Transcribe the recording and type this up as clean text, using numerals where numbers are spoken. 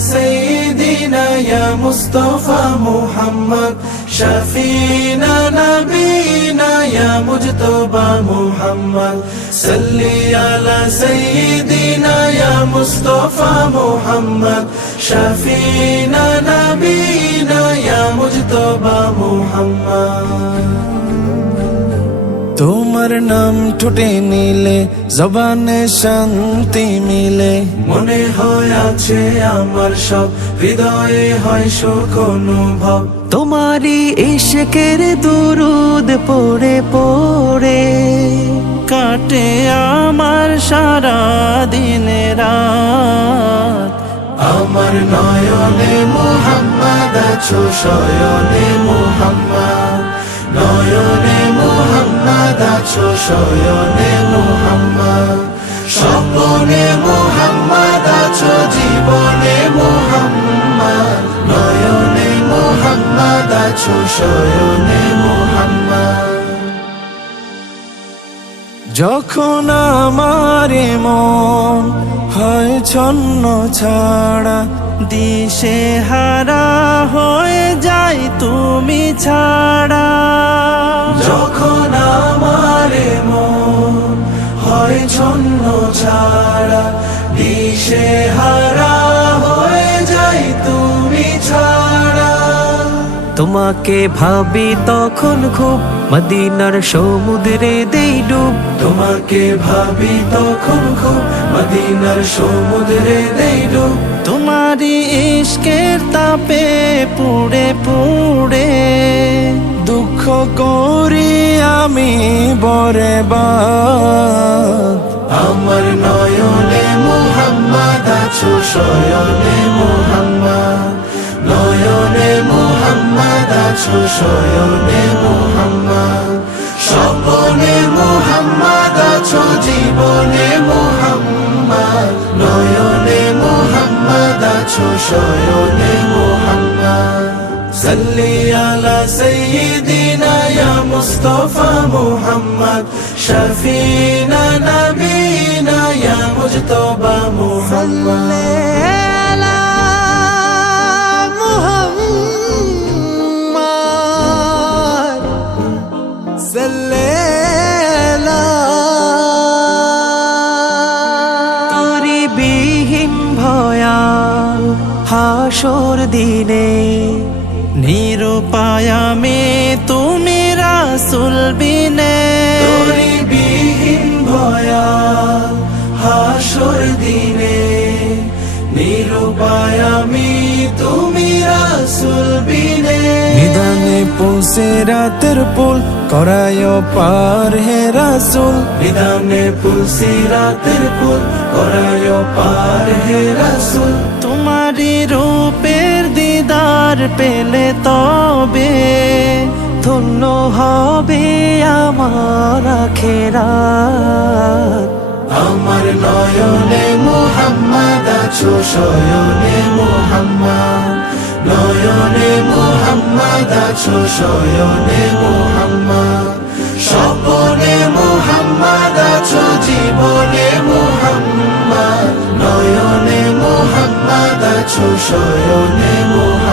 سيدنا يا مصطفى محمد شفينا نبينا يا مجتبى محمد صلي على سيدنا يا مصطفى محمد شفينا نبينا يا مجتبى محمد তোমার নাম ঠোঁটে নিলে জবানে শান্তি মিলে মনে হয় আছে আমার সব হৃদয়ে হয় সুখ অনুভব তোমারই ইশকের দুরুদ পড়ে পড়ে কাটে আমার সারা দিন রাত আমার নয়নে মুহাম্মদ আছো শয়নে মুহাম্মদ নয়নে মুহাম্মদ আছো শয়নে মুহাম্মদ স্বপ্নে মুহাম্মদ আছো জীবনে মুহাম্মদ নয়নে মুহাম্মদ আছো শয়নে মুহাম্মদ যখন আমার মন হয় ছন্ন ছাড়া দিশে হারা হয়ে যাই তুমি ছাড়া যখন আমার মন হয় ছন্ন ছাড়া দিশে হারা হয়ে যাই তুমি ছাড়া তোমাকে ভাবি তখন খুব মদিনার সমুদ্রে দেই ডুব তোমাকে ভাবি তখন খুব মদিনার সমুদ্রে দেই ডুব তোমারই ইশকের তাপে পুড়ে পুড়ে দুঃখ করি আমি বরেবাদ আমার নয়নে মুহাম্মদ আছো শয়নে মুহাম্মদ নয়নে মুহাম্মদ আছো শয়নে মুহাম্মদ স্বপ্নে মুহাম্মদ আছো জীবনে মুহাম্মদ নয়নে মুহাম্মদ আছো শয়নে মুহাম্মদ صلي على سيدنا يا مصطفى محمد شفينا نبينا يا مجتبى محمد তোরি বিহীন ভয়াল হাসর দিনে নিরুপায়ামে তুমি রাসূল বিনে তোরি বিহীন ভয়াল হাসর দিনে নিরুপায়ামি তুমি রাসূল বিনে নিদানে পৌঁছে রাতের পুল করায় পার হে রাসূল নিদানে পৌঁছে রাতের পুল করায় পার হে রাসূল তোমারি রূপের দিদার পেলে তবে ধন্য হবে আমার আখিরাত আমার নয়নে মুহাম্মদ আছো শয়নে মুহাম্মদ নয়নে মুহাম্মদ আছো শয়নে মুহাম্মদ স্বপ্নে মুহাম্মদ আছো জীবনে মুহাম্মদ নয়নে মুহাম্মদ আছো শয়নে মুহাম্মদ